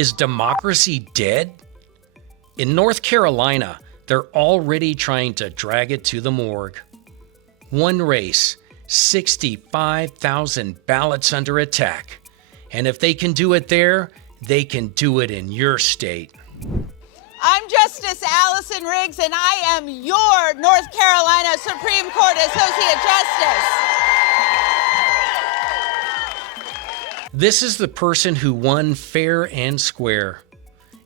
Is democracy dead? In North Carolina, they're already trying to drag it to the morgue. One race, 65,000 ballots under attack. And if they can do it there, they can do it in your state. I'm Justice Allison Riggs, and I am your North Carolina Supreme Court Associate Justice. This is the person who won fair and square.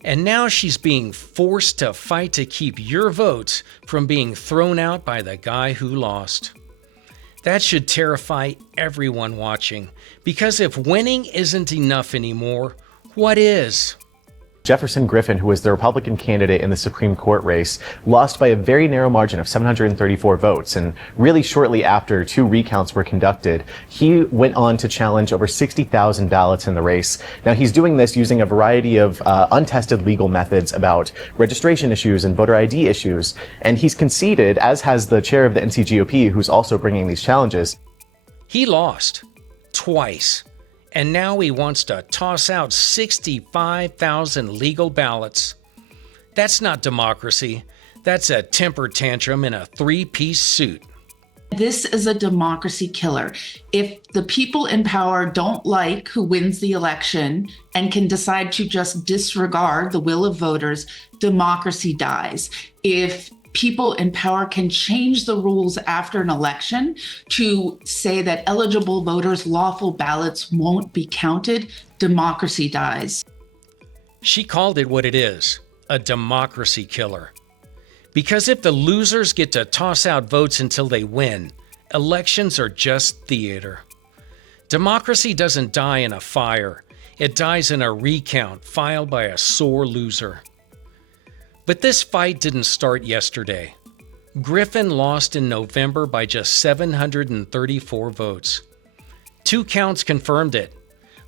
And now she's being forced to fight to keep your votes from being thrown out by the guy who lost. That should terrify everyone watching, because if winning isn't enough anymore, what is? Jefferson Griffin, who was the Republican candidate in the Supreme Court race, lost by a very narrow margin of 734 votes. And really shortly after 2 recounts were conducted, he went on to challenge over 60,000 ballots in the race. Now, he's doing this using a variety of untested legal methods about registration issues and voter ID issues. And he's conceded, as has the chair of the NCGOP, who's also bringing these challenges. He lost twice. And now he wants to toss out 65,000 legal ballots. That's not democracy. That's a temper tantrum in a 3-piece suit. This is a democracy killer. If the people in power don't like who wins the election and can decide to just disregard the will of voters, democracy dies. If people in power can change the rules after an election to say that eligible voters' lawful ballots won't be counted, democracy dies. She called it what it is, a democracy killer. Because if the losers get to toss out votes until they win, elections are just theater. Democracy doesn't die in a fire. It dies in a recount filed by a sore loser. But this fight didn't start yesterday. Griffin lost in November by just 734 votes. 2 counts confirmed it.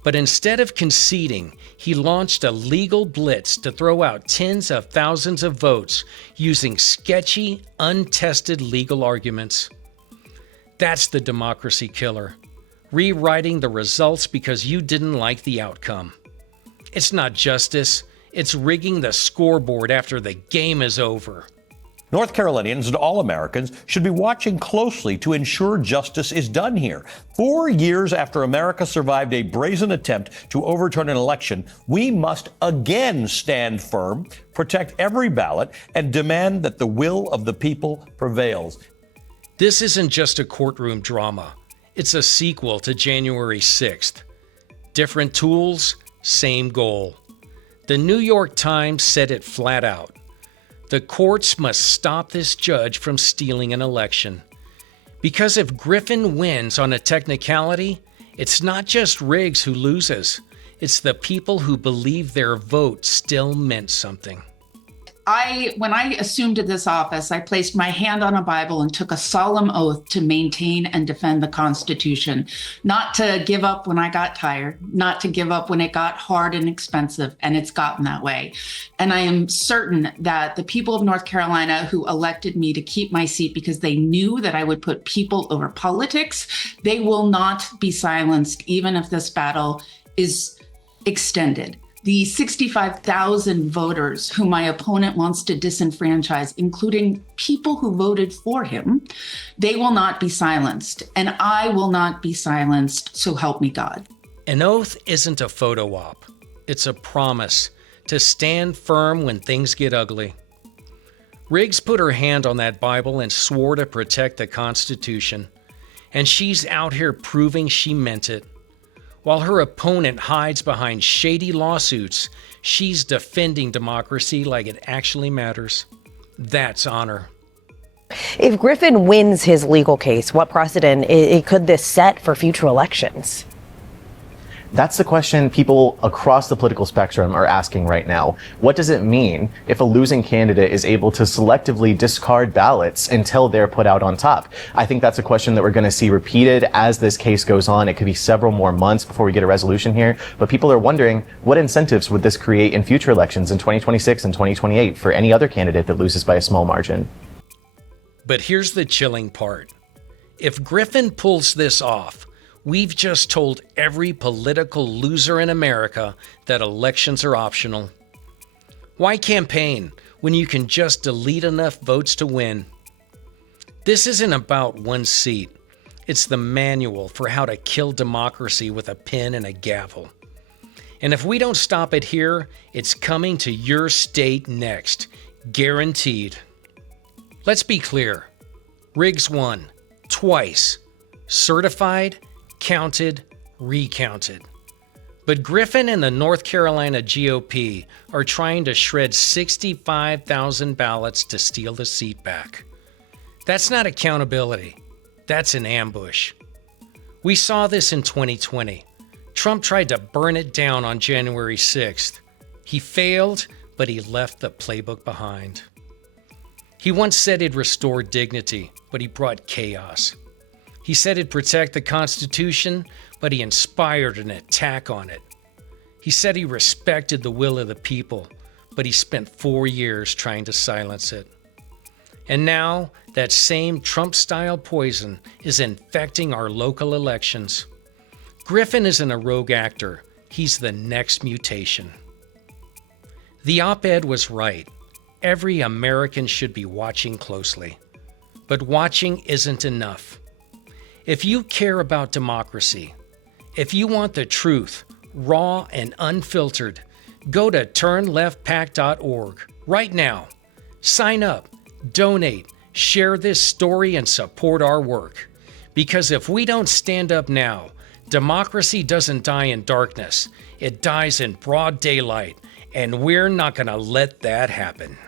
But instead of conceding, he launched a legal blitz to throw out tens of thousands of votes using sketchy, untested legal arguments. That's the democracy killer. Rewriting the results because you didn't like the outcome. It's not justice. It's rigging the scoreboard after the game is over. North Carolinians and all Americans should be watching closely to ensure justice is done here. 4 years after America survived a brazen attempt to overturn an election, we must again stand firm, protect every ballot, and demand that the will of the people prevails. This isn't just a courtroom drama. It's a sequel to January 6th. Different tools, same goal. The New York Times said it flat out. The courts must stop this judge from stealing an election. Because if Griffin wins on a technicality, it's not just Riggs who loses. It's the people who believe their vote still meant something. When I assumed this office, I placed my hand on a Bible and took a solemn oath to maintain and defend the Constitution, not to give up when I got tired, not to give up when it got hard and expensive, and it's gotten that way. And I am certain that the people of North Carolina who elected me to keep my seat because they knew that I would put people over politics, they will not be silenced, even if this battle is extended. The 65,000 voters who my opponent wants to disenfranchise, including people who voted for him, they will not be silenced, and I will not be silenced, so help me God. An oath isn't a photo op. It's a promise to stand firm when things get ugly. Riggs put her hand on that Bible and swore to protect the Constitution, and she's out here proving she meant it. While her opponent hides behind shady lawsuits, she's defending democracy like it actually matters. That's honor. If Griffin wins his legal case, what precedent could this set for future elections? That's the question people across the political spectrum are asking right now. What does it mean if a losing candidate is able to selectively discard ballots until they're put out on top? I think that's a question that we're going to see repeated as this case goes on. It could be several more months before we get a resolution here. But people are wondering, what incentives would this create in future elections in 2026 and 2028 for any other candidate that loses by a small margin? But here's the chilling part. If Griffin pulls this off, We've just told every political loser in America that elections are optional. Why campaign when you can just delete enough votes to win? This isn't about one seat. It's the manual for how to kill democracy with a pen and a gavel. And if we don't stop it here, it's coming to your state next. Guaranteed. Let's be clear. Riggs won. Twice. Certified, counted, recounted. But Griffin and the North Carolina GOP are trying to shred 65,000 ballots to steal the seat back. That's not accountability. That's an ambush. We saw this in 2020. Trump tried to burn it down on January 6th. He failed, but he left the playbook behind. He once said he'd restore dignity, but he brought chaos. He said he'd protect the Constitution, but he inspired an attack on it. He said he respected the will of the people, but he spent 4 years trying to silence it. And now, that same Trump-style poison is infecting our local elections. Griffin isn't a rogue actor. He's the next mutation. The op-ed was right. Every American should be watching closely. But watching isn't enough. If you care about democracy, if you want the truth, raw and unfiltered, go to turnleftpac.org right now. Sign up, donate, share this story, and support our work. Because if we don't stand up now, democracy doesn't die in darkness. It dies in broad daylight, and we're not going to let that happen.